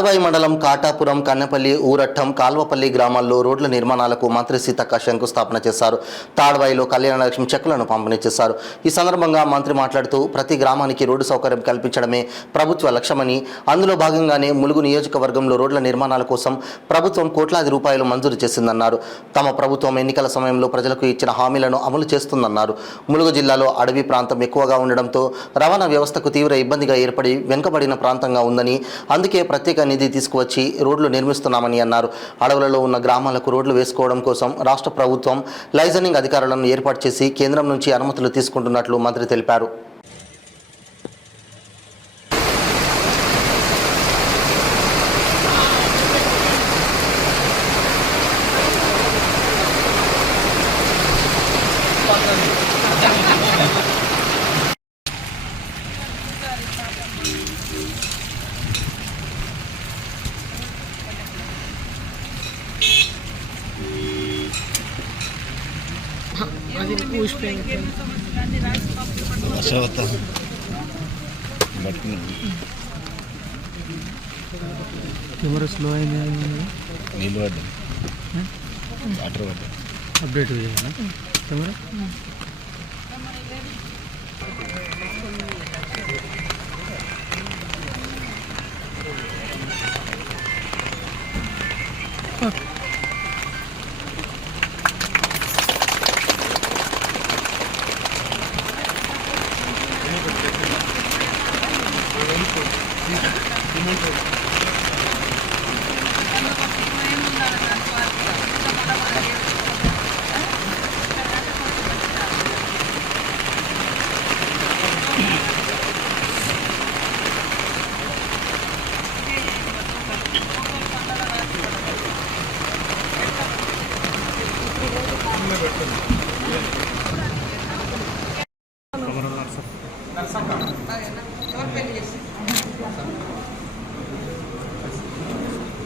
తాడ్వాయి మండలం కాటాపురం, కన్నెపల్లి, ఊరట్టం, కాల్వపల్లి గ్రామాల్లో రోడ్ల నిర్మాణాలకు మంత్రి సీతక్క శంకుస్థాపన చేశారు. తాడ్వాయిలో కళ్యాణలక్ష్మి చెక్కులను పంపిణీ చేశారు. ఈ సందర్భంగా మంత్రి మాట్లాడుతూ ప్రతి గ్రామానికి రోడ్డు సౌకర్యం కల్పించడమే ప్రభుత్వ లక్ష్యమని, అందులో భాగంగానే ములుగు నియోజకవర్గంలో రోడ్ల నిర్మాణాల కోసం ప్రభుత్వం కోట్లాది రూపాయలు మంజూరు చేసిందన్నారు. తమ ప్రభుత్వం ఎన్నికల సమయంలో ప్రజలకు ఇచ్చిన హామీలను అమలు చేస్తుందన్నారు. ములుగు జిల్లాలో అడవి ప్రాంతం ఎక్కువగా ఉండడంతో రవాణా వ్యవస్థకు తీవ్ర ఇబ్బందిగా ఏర్పడి వెనుకబడిన ప్రాంతంగా ఉందని, అందుకే ప్రత్యేక నిధి తీసుకువచ్చి రోడ్లు నిర్మిస్తున్నామని అన్నారు. అడవులలో ఉన్న గ్రామాలకు రోడ్లు వేసుకోవడం కోసం రాష్ట్ర ప్రభుత్వం లైజనింగ్ అధికారులను ఏర్పాటు చేసి కేంద్రం నుంచి అనుమతులు తీసుకుంటున్నట్లు మంత్రి తెలిపారు. కెమెరా స్లో అయింది, నీళ్ళు పడ్డా, వాటర్ పడ్డా, అప్డేట్ చేయాలా కెమెరా?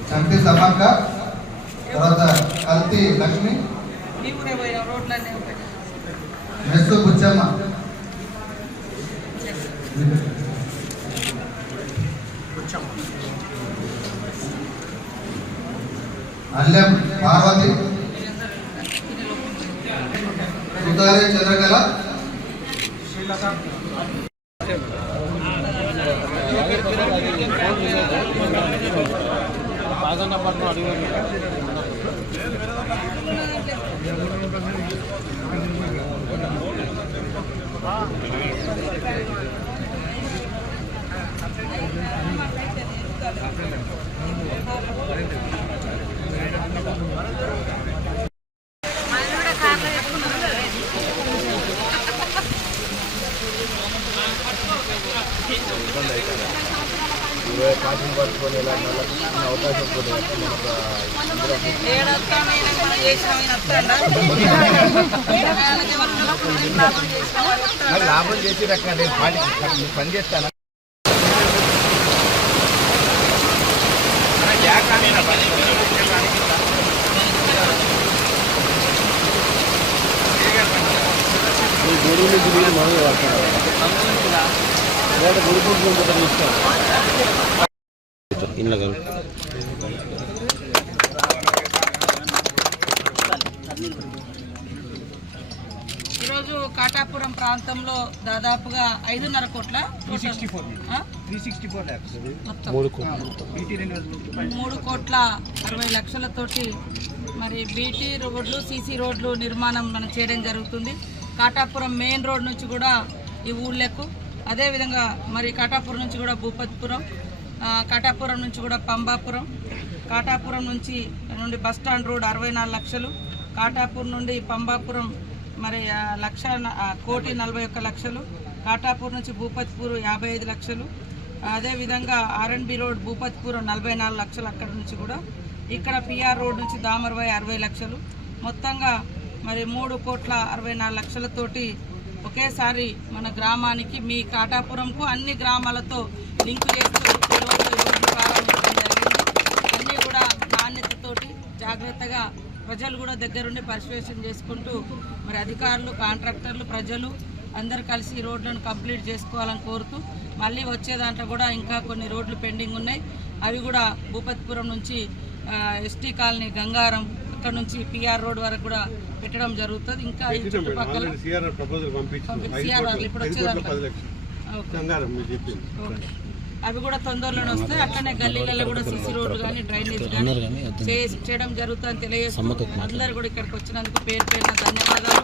చంపి సమాక తర్వాత కల్తీ లక్ష్మి, మెస్సు బుచ్చమ్మ, అల్లెం పార్వతి, సుతారి చంద్రకళ, పట్టుకొని అవకాశం లాభం చేసి రకంగా నేను పని చేస్తాను. ఈరోజు కాటాపురం ప్రాంతంలో దాదాపుగా 5.5 కోట్ల 3,60 లక్షలతోటి మరి బీటీ రోడ్లు, సీసీ రోడ్లు నిర్మాణం మనం చేయడం జరుగుతుంది. కాటాపురం మెయిన్ రోడ్ నుంచి కూడా ఈ ఊళ్ళకు, అదేవిధంగా మరి కాటాపురం నుంచి కూడా భూపతిపురం, కాటాపురం నుంచి కూడా పంబాపురం, కాటాపురం నుండి బస్టాండ్ రోడ్ 64 లక్షలు, కాటాపురం నుండి పంబాపురం మరి 1,41 లక్షలు, కాటాపూర్ నుంచి భూపతిపూర్ 55 లక్షలు, అదేవిధంగా ఆర్ఎన్బి రోడ్ భూపతిపురం 44 లక్షలు, అక్కడి నుంచి కూడా ఇక్కడ పిఆర్ రోడ్ నుంచి దామర్వాయి 60 లక్షలు, మొత్తంగా మరి 3,64 లక్షలతోటి ఒకేసారి మన గ్రామానికి, మీ కాటాపురంకు అన్ని గ్రామాలతో లింకు చేస్తూ ప్రారంభించడం జరిగింది. అన్నీ కూడా నాణ్యతతోటి జాగ్రత్తగా ప్రజలు కూడా దగ్గరుండి పరిశీలన చేసుకుంటూ మరి అధికారులు, కాంట్రాక్టర్లు, ప్రజలు అందరు కలిసి ఈ రోడ్లను కంప్లీట్ చేసుకోవాలని కోరుతూ మళ్ళీ వచ్చే దాంట్లో కూడా ఇంకా కొన్ని రోడ్లు పెండింగ్ ఉన్నాయి. అవి కూడా భూపతిపురం నుంచి ఎస్టీ కాలనీ గంగారం అక్కడ నుంచి పిఆర్ రోడ్ వరకు కూడా పెట్టడం జరుగుతుంది. ఇంకా ఈ చుట్టుపక్కల ఇప్పుడు వచ్చేదాంట్లో అవి కూడా తొందరలోనే వస్తాయి. అట్లనే గల్లీలలో కూడా సిసి రోడ్లు కానీ డ్రైనేజ్ కానీ చేయడం జరుగుతుందని తెలియజేస్తున్నాం. అందరూ కూడా ఇక్కడికి వచ్చినందుకు పేరు పేరున ధన్యవాదాలు.